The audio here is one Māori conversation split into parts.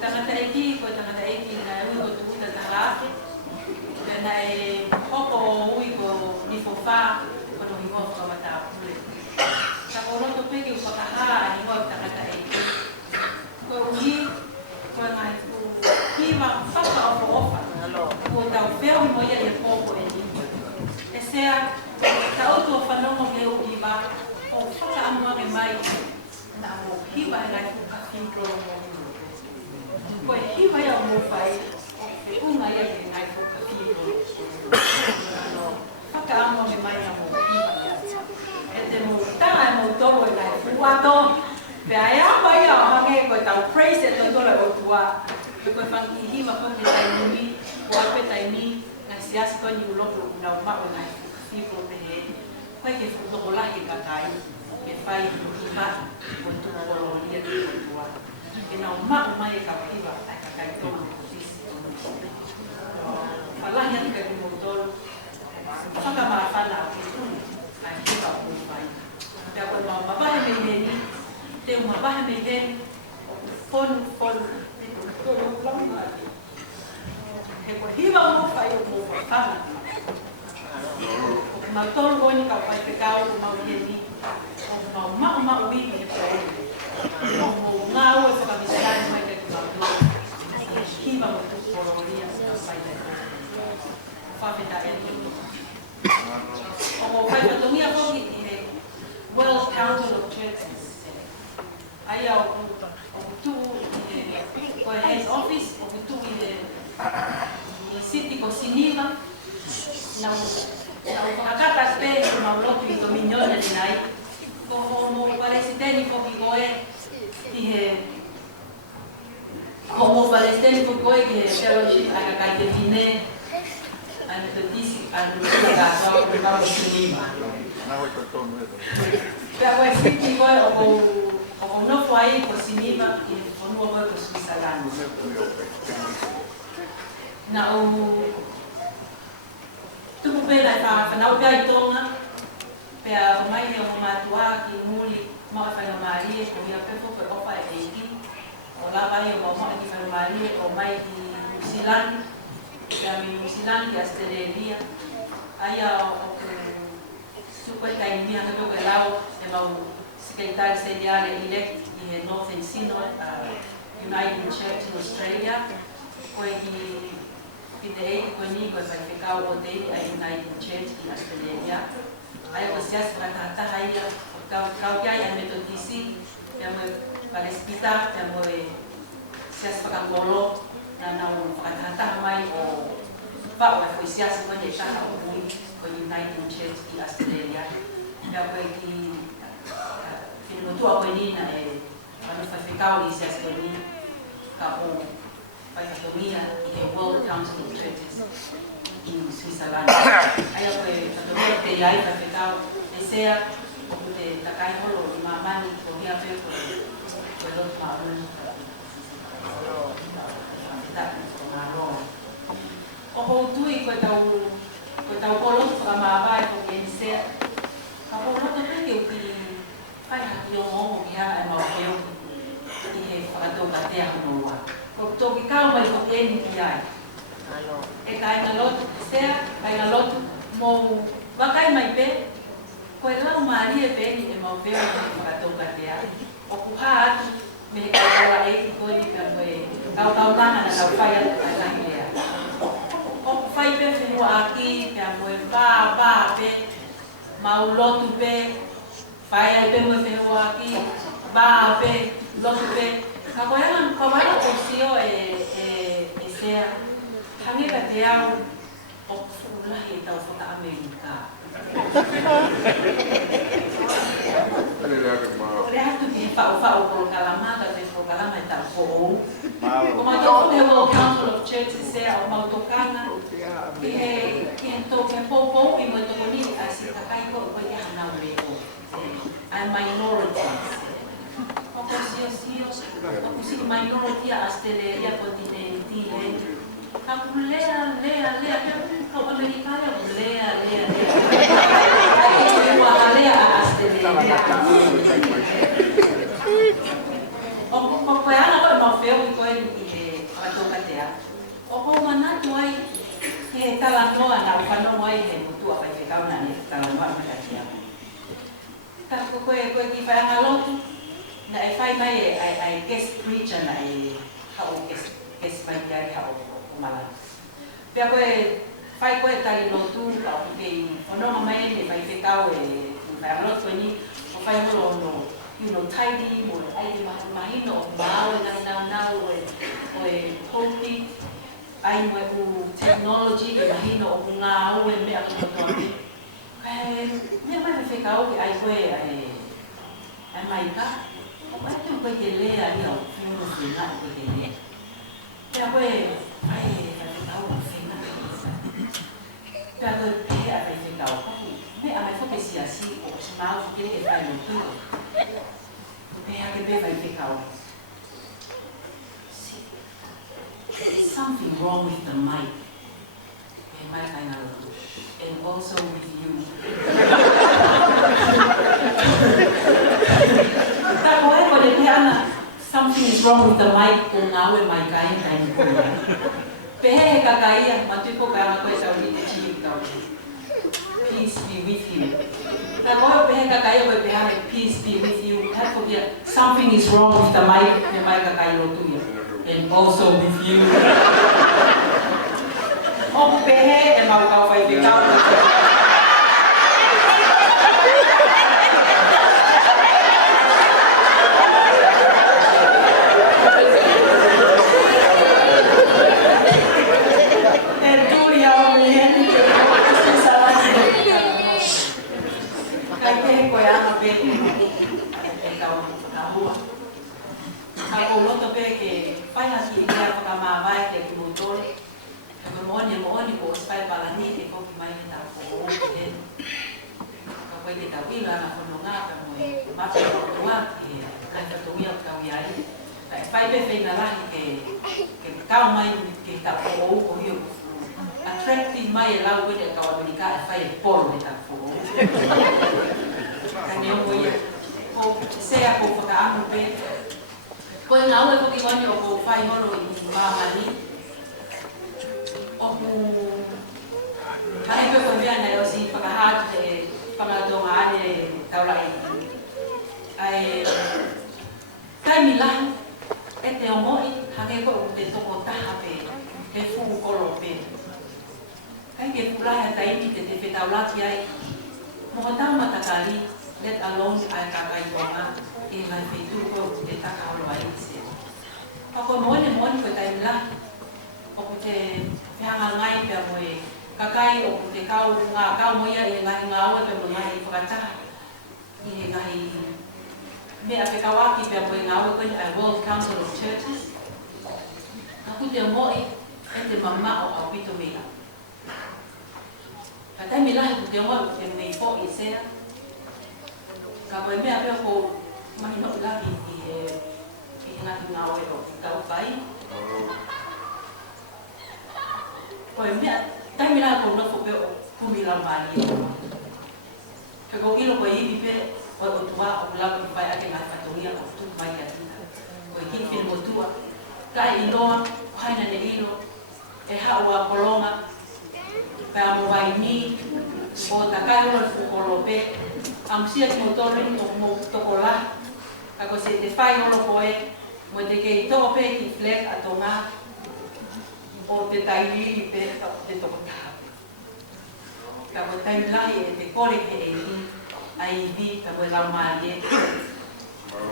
tangata eki ko tangata eki na ui ko tuuta tarake na e hoko ui ko ni fofa ko no hingo ka mata pule ta ko no to peki upakaha ni mo tangata eki ko ui ko ngai ku kiwa faka ofa ko tau feo mo ia e popo e ni e sea ta auto whanongo me o kiwa o faka amua me mai na mo hiwa e ngai ku kakintro mo ko hiwa ia mo fai e unga ia e ngai ku kakintro faka amua me mai na mo hiwa ia e te mo tanga e mo tomo e ngai fuato pe ai ama ia o hange ko tau praise e totola o tua ko whangi hiwa ko te tainumi ko ape taini ngai siasi ko ni ulopo na umako ngai ku kakintro te he koe ke whutokolahi kakai ke whai hiha o tukolonia te tua ke nau mako mai e kapiwa ai kakai tonu ko tisi tonu whalahi ati kai kumotolu whakamawhana o ke tunu ai hiwa o mwhai pia koe mawahe me heni te umawahe me heni o fonu te tonu lamua he koe hiwa o mwhai o mwhana ma tolu oni ka pai te kau o mau heni o mau wini e pōi o ngā ua whakamisari mai te mau kiwa mo tu kororia ka pai te whawheta e ni o mo pai patongia hoki i he World Council of Churches ai au o kutu i he koe Heads Office o kutu i he City ko Siniva na whakakata pe ko maulotu i to minyona ni nai ko mo palestini ko ki koe i he ko mo palestini ko koe ki he fellowship aka kai te tine ane te tisi ane te kaso ko kamo sinima pia koe siti koe o ko nofo ai ko sinima i he whanua koe ko Switzerland na o tupu pēnei whanau pia i tonga, pia o mai hea o mātua ki muli maa whanamarie o hea pefo koe opa e eiki. O la mai o maa ki whanamarie o mai ki New Zealand, pia mi New Zealand ki Australia. Aia o supe kai ni hanga toko e lau e mau sekretari sediale elect i he Northern Synod United Church in Australia. Koe ki te eiki koe ni koe whai whekau o te a United Church in Australia. Ai o sias whakataha ia o kau kiai a metodisi, pia moe parespita, pia moe sias whakangolo na nau whakataha mai o whao e koe sias koe ne taha o mui ko United Church in Australia. Pia koe ki whinumotua koe ni na e whanu whai whekau i sias koe ni ka o pai katomia i he World Council of Churches in Switzerland. Ai a koe katomia te iai ka whekau e sea o te takai holo i mamani o hia peo koe lotu maarunu. O hou tui koe tau kolotu whakamawai ko ke sea. Ka hou roto peke o ki pai haki o ngongo ki haa e mau peo i he whakatoka te ahonoa. Ko toki kau mai ko eni ki ai. E kai na lotu sea, kai na lotu mo wakai mai pe, koe lau maari e peni e mau peo i whakatoka te ai. O kuha atu me he kai kaua eki koe ni pia moe kau tanga na kau whai atu kai lai lea. O whai pe whenua aki pia moe pā pe, mau lotu pe, whai ai pe moe whenua aki, pe, lotu pe. Ka koe anga kawana o sio e sea, hange ka te au o fulahi e tau whaka Amerika. O le hatu ki whao ko kalamaka te whao kalama e tau ko'ou. O matoko he World Council of Churches sea o mautokanga ki he toke poupou i mo toko ni a si kakai ko koe ke hanau leo. I'm minorities. O sio, o kusi minority a Australia continenti e kaku lea, kau Amerikana lea. Lea a Australia. O koe ana koe mau feo ki koe i he katoka tea. O ko manatu ai he talanoa na whanongo ai he mutua whai whekau na ni talanoa na katia. Ka koe ki whai anga lotu na e whai mai ai guest preacher na e hao guest mai te ari hao kumala. Pea koe whai koe tari lotu ka o kei whanonga mai ne whai whekau e whai anga lotu ni o whai holo no tidy mo ai te mahino o mau e nau o e hoki ai mo e technology ke mahino o ngā au e mea kumotoa mea mai me whekau ki ai koe ai mai ka o mai te koe ke lea ni au whiunga whiunga o koe ke lea pea koe ai whekau o whiunga pea koe pea ai whekau kapu mea mai whoke si o smau ke e whai no tua pea ke pea vai whekau there's something wrong with the mic. And also with you. Something is wrong with the mic kung ngawe mai kain kain kuya. Pehe kakaya matuko kaya ko sa ulit chip daw. Peace be with you. Takoy pehe kakaya ko pehe peace be with you. Have to be something is wrong with the mic kakaya lo tuya. And also with you. O pehe e mau kau fai whekau. Ako loto pe ke pai na ki ia ka ma vai ke ki motor ke moni ko spai pala ni ke ko ki mai ta ko ke ka pai ke ta vila na ko nga ka mo ma ko tua ke ka ta tu ia ka ia ai pai pe fe na la ke ka mai ke ta ko yo attractive mai la ko de ka wa ni ka pai por de ta ko ka ni mo ia ko se a ko ka anu pe ko ngau e ko ki ngoni o ko fai holo i mama ni o ku ai pe ko via na o si pakahat e pangatong ane taula ai kai milan e te omoi hake ko te toko taha pe te fu kolo pe kai ke pula ha tai te te taula ki ai mo ta matakali let alone ai ka kai konga e mai pe tu ko te takalo ai se ako mone ko tai la o te hanga ngai pe mo e kakai o te kau nga kau mo ia e ngai nga o te mo ngai whakata i ngai me a pekawaki pe mo nga o ko a World Council of Churches aku te mo e te mama o apito mea katai mila ku te mo te me fo i se ka mo me a pe ko mai no la ki nga o e o kau pai ko mea tai mila ko no fo pe o kumila mali ke ko ilo ko i pe o tua o la ko pai ake nga fatoria o tu mai ka tina ko ki pe mo tua ka i noa pai na ne ilo e ha o kolonga pa mo vai ni o takai o fu kolope am sia ki mo torre mo tokola ka ko se te fai o ko e mo te ke to pe ki flex atonga o te taili pe te tokota ka ko tai lai e te kore ke e ni ai vi ka ko la mali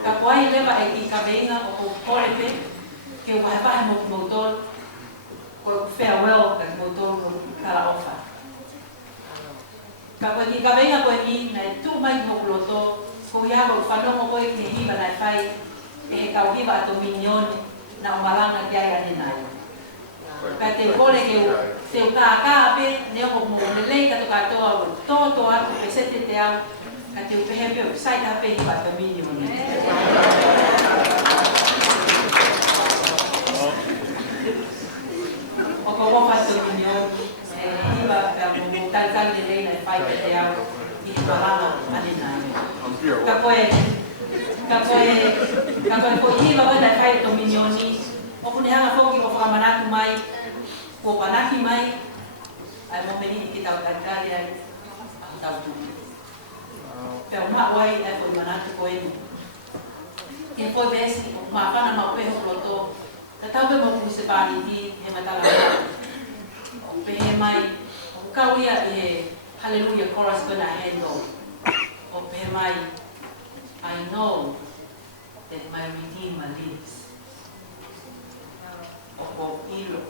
ka ko ai leva e ki ka venga o ko kore pe ke wa ba mo motor ko farewell ka motor ko kala ofa ka ko ni ka venga ko ni na tu mai mo loto ko ya ko fa no mo ko ke hi ba na fai e ka uhi ba to minyon na umalanga dia ya ni nai ka te kore ke se ka ka pe ne mo mo le ka to a pe se te au ka te pe pe sai ta pe ba to minyon o ko mo fa to minyon e ba ka mo tal de na fai te au i umalanga ani nai ka koe Kako ko I lawa na kai to minioni. O kune hanga foki o whakamanatu mai. Ko panaki mai. Ai mo meni kita utakali ai. Tau tu. Pero ma wai ai ko manatu ko eni. Ke po besi o ma kana ma pe ho loto. Tatabe mo ku se bani di he matala. O pe mai o kauia e hallelujah chorus gonna handle. O pe mai I know that my Redeemer lives. O ilo.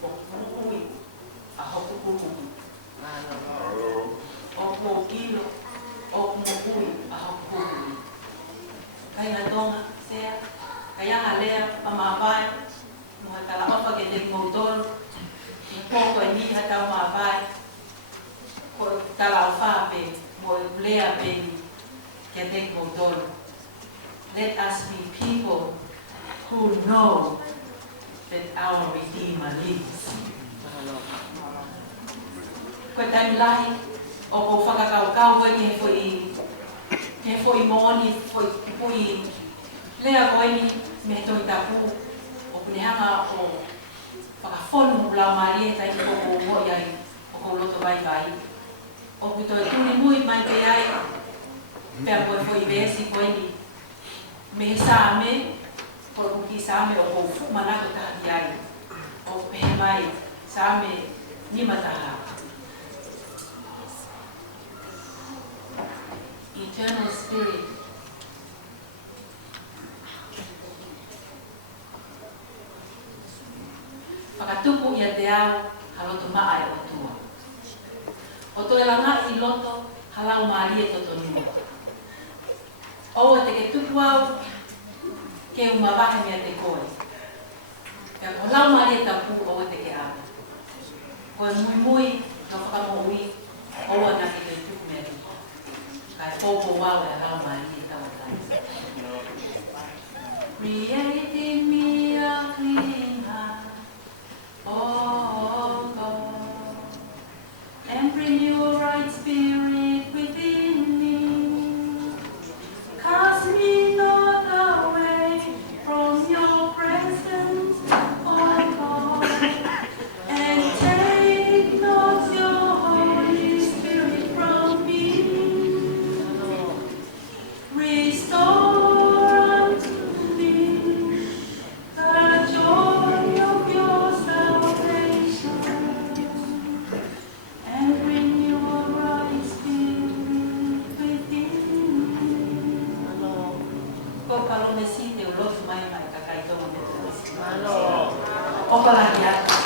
O ui. A hoku kumu. O ilo. O ui. A hoku kumu. Kai nga tonga, sea. Kaya nga lea, pamabay. Mga talaopa kaya ngotol. Yung poko hindi hataw mabay. Ko talaopa pe. Mo lea pe. Kaya ngotol. Let us be people who know that our Redeemer lives. Ko tayo lahi. O ko whakakau-kau he foi moni, foi lea ko ini me toi tapu o punehanga o whakawhonu lau marie tai ko mo iai o ko loto vai vai. O kuto e tuni mui mai te ai pia koe foi vesi ko ini me sa me ko kuki sa me o ko manako tahi ai o pe mai sa me ni mataha. Eternal Spirit, whakatupu ia te ao haloto maa e o tua. O to e langa I loto halau maari e toto nua. O te ke tupu au ke umawahe mea te koe. Pea ko lau maari e tapu o te ke ao. Koe mui no whakamoui o ana ke te tupu mea te koe. Kai popo wau e lau maari e tawatai. Create in me a clean heart, oh God, and renew a right spirit within me. Cast me not away from your presence, oh God, and take not your Holy Spirit from me. Restore unto me the joy of your salvation, and renew a right spirit within me. Ko palomesite o lotu mai mai kakai tonga me te mesi. O kalahia.